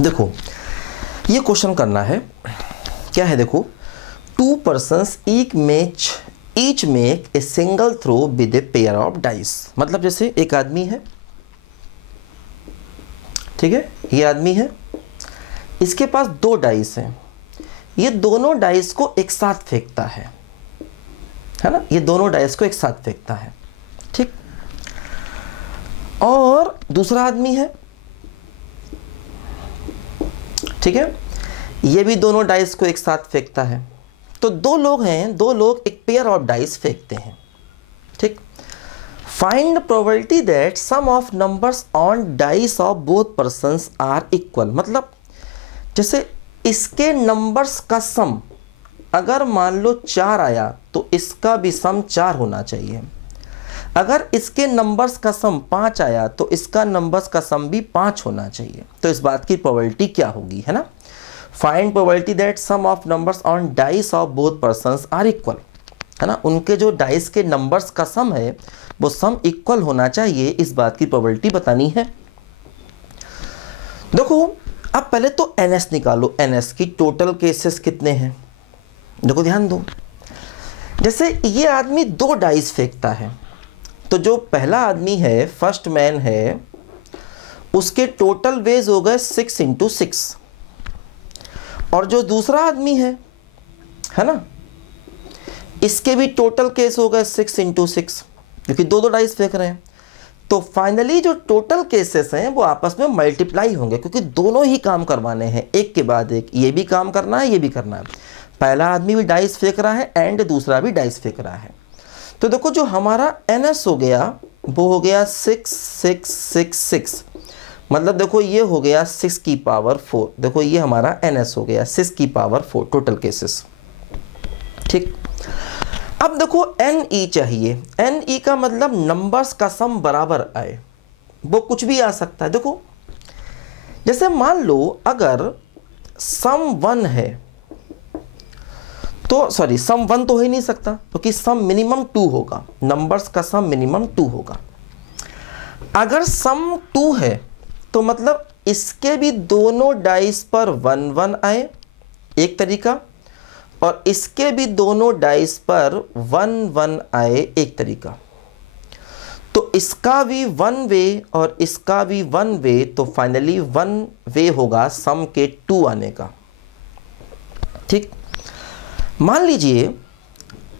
देखो ये क्वेश्चन करना है, क्या है देखो, 2 persons each make a single throw with a pair of dice। मतलब जैसे एक आदमी है, ठीक है, ये आदमी है, इसके पास 2 डाइस हैं, ये दोनों डाइस को एक साथ फेंकता है ना, ये दोनों डाइस को एक साथ फेंकता है, ठीक। और दूसरा आदमी है, ठीक है, ये भी दोनों डाइस को एक साथ फेंकता है। तो 2 लोग हैं, 2 लोग एक पेयर ऑफ डाइस फेंकते हैं, ठीक। Find probability that sum of numbers on dice of both persons are equal. मतलब जैसे इसके नंबर्स का सम अगर मान लो 4 आया तो इसका भी सम 4 होना चाहिए। अगर इसके नंबर्स का सम 5 आया तो इसका नंबर्स का सम भी 5 होना चाहिए। तो इस बात की प्रोबेबिलिटी क्या होगी, है ना। Find probability that sum of numbers on dice of both persons are equal, है ना। उनके जो डाइस के नंबर्स का सम है वो सम इक्वल होना चाहिए, इस बात की प्रोबेबिलिटी बतानी है। देखो अब पहले तो NS निकालो, NS की टोटल केसेस कितने हैं। देखो ध्यान दो, जैसे ये आदमी 2 डाइस फेंकता है, तो जो पहला आदमी है, फर्स्ट मैन है, उसके टोटल वेज हो गए 6 × 6। और जो दूसरा आदमी है ना, इसके भी टोटल केस हो गए 6 × 6, क्योंकि 2 डाइस फेंक रहे हैं। तो फाइनली जो टोटल केसेस हैं वो आपस में मल्टीप्लाई होंगे, क्योंकि दोनों ही काम करवाने हैं एक के बाद एक, ये भी काम करना है, ये भी करना है। पहला आदमी भी डाइस फेंक रहा है एंड दूसरा भी डाइस फेंक रहा है। तो देखो जो हमारा NS हो गया वो हो गया 6 6 6 6, मतलब देखो ये हो गया 6 की पावर 4। देखो ये हमारा NS हो गया 6 की पावर 4 टोटल केसेस, ठीक। अब देखो NE चाहिए। NE का मतलब नंबर्स का सम बराबर आए, वो कुछ भी आ सकता है। देखो जैसे मान लो अगर सम 1 है तो सॉरी सम 1 तो हो ही नहीं सकता, क्योंकि सम मिनिमम 2 होगा, नंबर्स का सम मिनिमम 2 होगा। अगर सम 2 है तो मतलब इसके भी दोनों डाइस पर 1 1 आए, एक तरीका, और इसके भी दोनों डाइस पर 1 1 आए, एक तरीका। तो इसका भी 1 वे और इसका भी 1 वे, तो फाइनली 1 वे होगा सम के 2 आने का, ठीक। मान लीजिए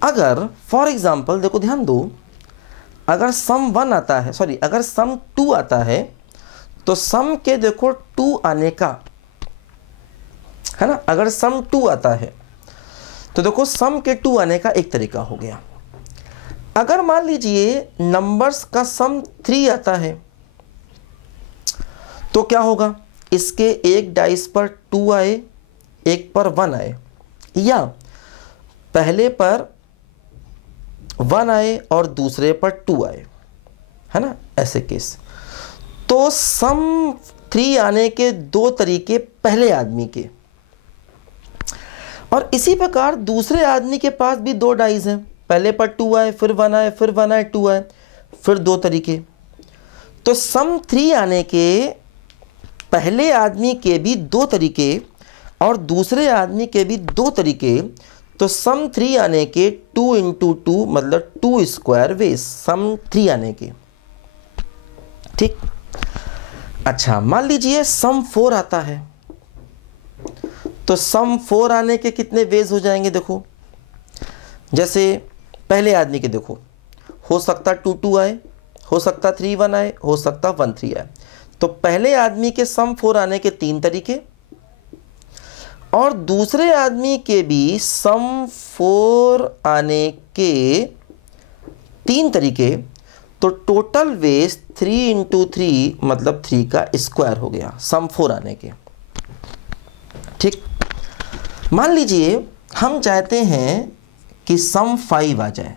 अगर फॉर एग्जांपल, देखो ध्यान दो, अगर सम 1 आता है, सॉरी अगर सम 2 आता है तो सम के देखो 2 आने का, है ना। अगर सम 2 आता है तो देखो सम के 2 आने का एक तरीका हो गया। अगर मान लीजिए नंबर्स का सम 3 आता है तो क्या होगा, इसके एक डाइस पर 2 आए, एक पर 1 आए, या पहले पर 1 आए और दूसरे पर 2 आए, है ना, ऐसे केस। तो सम 3 आने के 2 तरीके पहले आदमी के, और इसी प्रकार दूसरे आदमी के पास भी 2 डाइस हैं, पहले पर 2 आए, फिर 1 आए, फिर 1 आए, 2 आए, फिर 2 तरीके। तो सम 3 आने के पहले आदमी के भी 2 तरीके और दूसरे आदमी के भी 2 तरीके, तो सम 3 आने के 2 × 2 मतलब 2 स्क्वायर वेज सम 3 आने के, ठीक। अच्छा मान लीजिए सम 4 आता है, तो सम 4 आने के कितने वेज हो जाएंगे। देखो जैसे पहले आदमी के देखो, हो सकता 2 2 आए, हो सकता 3 1 आए, हो सकता 1 3 आए। तो पहले आदमी के सम 4 आने के 3 तरीके और दूसरे आदमी के भी सम 4 आने के 3 तरीके, तो टोटल वेज 3 × 3 मतलब 3 का स्क्वायर हो गया सम 4 आने के, ठीक। मान लीजिए हम चाहते हैं कि सम 5 आ जाए,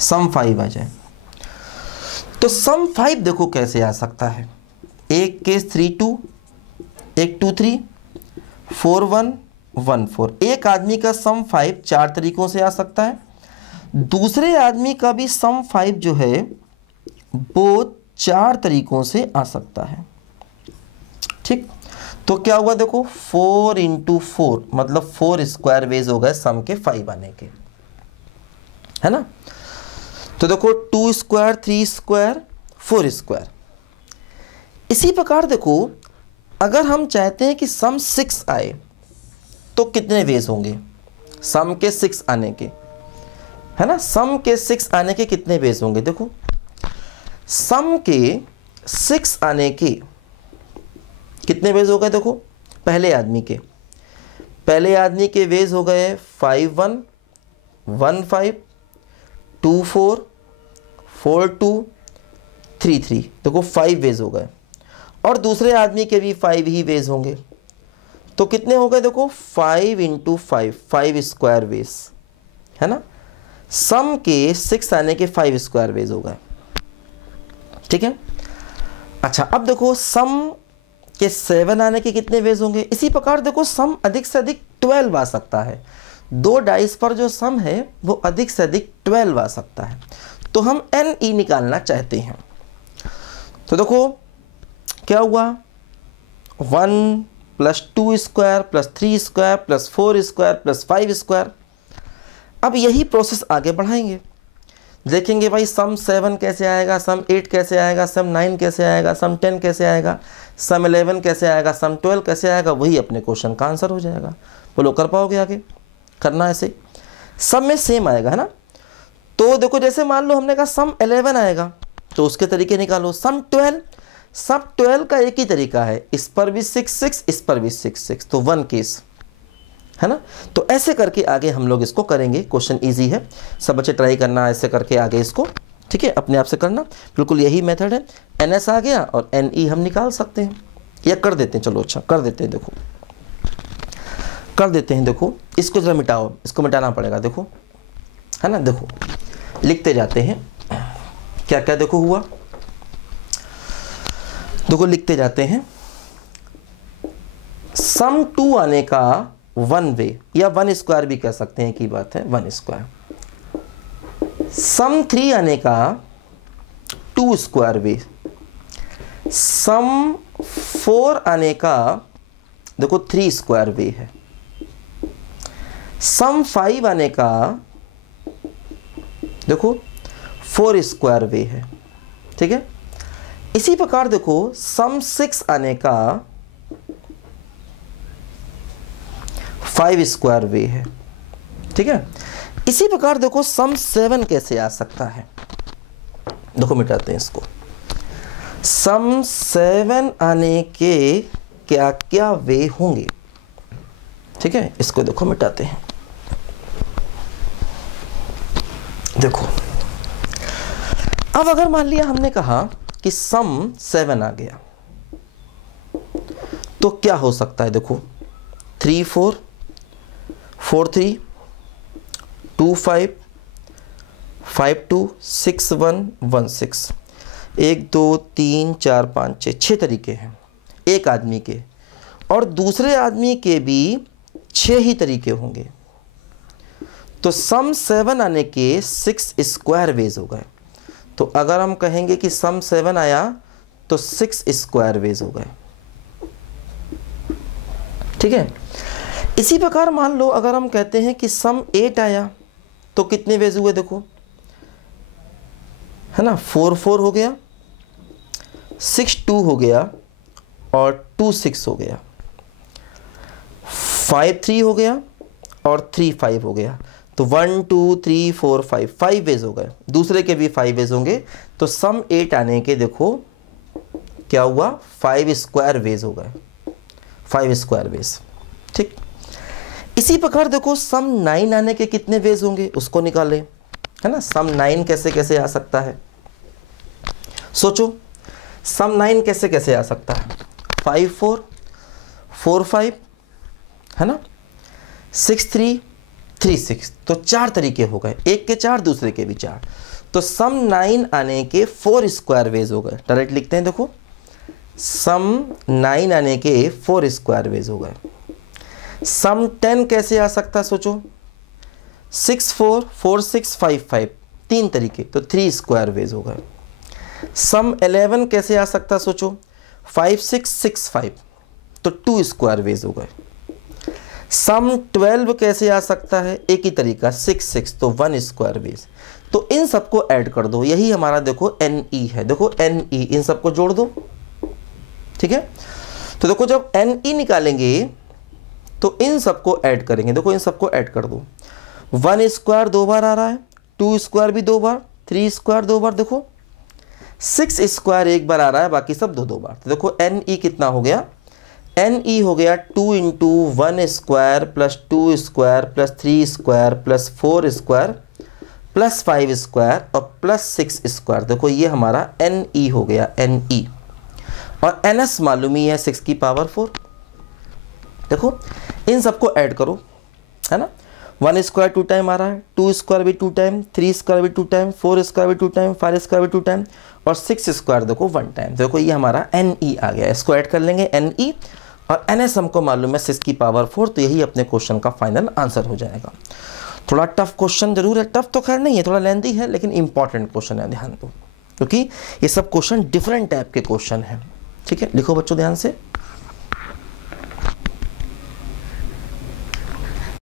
सम 5 आ जाए। तो सम 5 देखो कैसे आ सकता है, एक केस 3 2, एक 2 3, 4 1 1 4। एक आदमी का सम 5 4 तरीकों से आ सकता है, दूसरे आदमी का भी सम 5 जो है वो 4 तरीकों से आ सकता है, ठीक, तो क्या हुआ देखो 4 इंटू 4 मतलब 4 स्क्वायर वेज हो गए सम के 5 आने के, है ना। तो देखो 2 स्क्वायर 3 स्क्वायर 4 स्क्वायर। इसी प्रकार देखो अगर हम चाहते हैं कि सम 6 आए तो कितने वेज होंगे, सम के 6 आने के, है ना, सम के 6 आने के कितने वेज होंगे। देखो सम के 6 आने के कितने वेज हो गए, देखो पहले आदमी के वेज हो गए 5 1 1 5 2 4 4 2 3 3, देखो 5 वेज हो गए, और दूसरे आदमी के भी 5 ही वेज होंगे, तो कितने हो गए देखो 5 इंटू 5 स्क्वायर वेज, है ना। सम के 6 आने के 5 स्क्वायर वेज हो गए, ठीक है। अच्छा अब देखो सम के 7 आने के कितने वेज होंगे। इसी प्रकार देखो सम अधिक से अधिक 12 आ सकता है, 2 डाइस पर जो सम है वो अधिक से अधिक 12 आ सकता है, तो हम NE निकालना चाहते हैं। तो देखो क्या हुआ 1 plus 2 square plus 3 square plus 4 square plus 5 square. अब यही प्रोसेस आगे बढ़ाएंगे, देखेंगे भाई सम 7 कैसे आएगा, सम 8 कैसे आएगा, सम 9 कैसे आएगा, सम 10 कैसे आएगा, सम 11 कैसे आएगा, सम 12 कैसे आएगा, वही अपने क्वेश्चन का आंसर हो जाएगा। बोलो कर पाओगे आगे, करना ऐसे सब में सेम आएगा, है ना। तो देखो जैसे मान लो हमने कहा सम 11 आएगा तो उसके तरीके निकालो, सम 12 का एक ही तरीका है, इस पर भी 6 6 इस पर भी 6 6, तो 1 केस, है ना। तो ऐसे करके आगे हम लोग इसको करेंगे, क्वेश्चन इजी है, सब बच्चे ट्राई करना ऐसे करके आगे इसको, ठीक है, अपने आप से करना, बिल्कुल यही मेथड है। NS आ गया और NE हम निकाल सकते हैं या कर देते हैं, चलो अच्छा कर देते हैं, देखो कर देते हैं, देखो इसको जरा मिटाओ, इसको मिटाना पड़ेगा, देखो है ना, देखो लिखते जाते हैं क्या क्या देखो हुआ, देखो लिखते जाते हैं। सम 2 आने का 1 वे या 1 स्क्वायर भी कह सकते हैं, की बात है 1 स्क्वायर। सम 3 आने का 2 स्क्वायर वे। सम 4 आने का देखो 3 स्क्वायर वे है। सम 5 आने का देखो 4 स्क्वायर वे है, ठीक है। इसी प्रकार देखो सम 6 आने का 5 स्क्वायर वे है, ठीक है। इसी प्रकार देखो सम 7 कैसे आ सकता है, देखो मिटाते हैं इसको। सम 7 आने के क्या क्या वे होंगे, ठीक है, इसको देखो मिटाते हैं। देखो अब अगर मान लिया हमने कहा कि सम 7 आ गया तो क्या हो सकता है, देखो 3 4 4 3 2 5 5 2 6 1 1 6, 1 2 3 4 5 6 6 तरीके हैं एक आदमी के, और दूसरे आदमी के भी 6 ही तरीके होंगे, तो सम 7 आने के 6 स्क्वायर वेज हो गए। तो अगर हम कहेंगे कि सम 7 आया तो 6 स्क्वायर वेज हो गए, ठीक है। इसी प्रकार मान लो अगर हम कहते हैं कि सम 8 आया तो कितने वेज हुए, देखो है ना, 4 4 हो गया, 6 2 हो गया और 2 6 हो गया, 5 3 हो गया और 3 5 हो गया, तो 1 2 3 4 5 वेज हो गए, दूसरे के भी 5 वेज होंगे, तो सम 8 आने के देखो क्या हुआ 5 स्क्वायर वेज हो गए, 5 स्क्वायर वेज, ठीक। इसी प्रकार देखो सम 9 आने के कितने वेज होंगे उसको निकालें, है ना। सम 9 कैसे कैसे आ सकता है, सोचो सम 9 कैसे कैसे आ सकता है, 5 4 4 5, है ना, 6 3 3 6, तो 4 तरीके हो गए, एक के 4 दूसरे के भी 4, तो सम 9 आने के 4 स्क्वायर वेज हो गए। डायरेक्ट लिखते हैं, देखो सम 9 आने के 4 स्क्वायर वेज हो गए। सम 10 कैसे आ सकता है, सोचो 6 4 4 6 5 5, 3 तरीके, तो 3 स्क्वायर वेज हो गए। सम 11 कैसे आ सकता है, सोचो 5 6 6 5, तो 2 स्क्वायर वेज हो गए। सम 12 कैसे आ सकता है, एक ही तरीका 6 तो 1 स्क्वायर वेज। तो इन सबको ऐड कर दो, यही हमारा देखो NE है, देखो NE, इन सबको जोड़ दो, ठीक है। तो देखो जब NE निकालेंगे तो इन सबको ऐड करेंगे, देखो इन सबको ऐड कर दो। 1 स्क्वायर 2 बार आ रहा है, 2 स्क्वायर भी 2 बार, 3 स्क्वायर 2 बार, देखो 6 स्क्वायर 1 बार आ रहा है, बाकी सब 2 बार। तो देखो NE कितना हो गया, NE हो गया 2 into 1 square plus 2 square plus 3 square plus 4 square plus 5 square और प्लस 6 स्क्वायर। देखो ये हमारा NE हो गया, NE। और NS मालूम ही है 6 की पावर 4। देखो इन सबको ऐड करो, है ना। 1 स्क्वायर 2 टाइम आ रहा है, 2 स्क्वायर भी 2 टाइम, 3 स्क्वायर भी 2 टाइम, 4 स्क्वायर भी 2 टाइम, 5 स्क्वायर भी 2 टाइम और 6 स्क्वायर देखो 1 टाइम। देखो ये हमारा NE आ गया, इसको ऐड कर लेंगे NE और NS हमको मालूम है 6 की पावर 4। तो यही अपने क्वेश्चन का फाइनल आंसर हो जाएगा। थोड़ा टफ क्वेश्चन जरूर है, टफ तो खैर नहीं है, थोड़ा लेंथी है, लेकिन इंपॉर्टेंट क्वेश्चन है, ध्यान दो, क्योंकि ये सब क्वेश्चन डिफरेंट टाइप के क्वेश्चन हैं। ठीक है, लिखो बच्चों ध्यान से।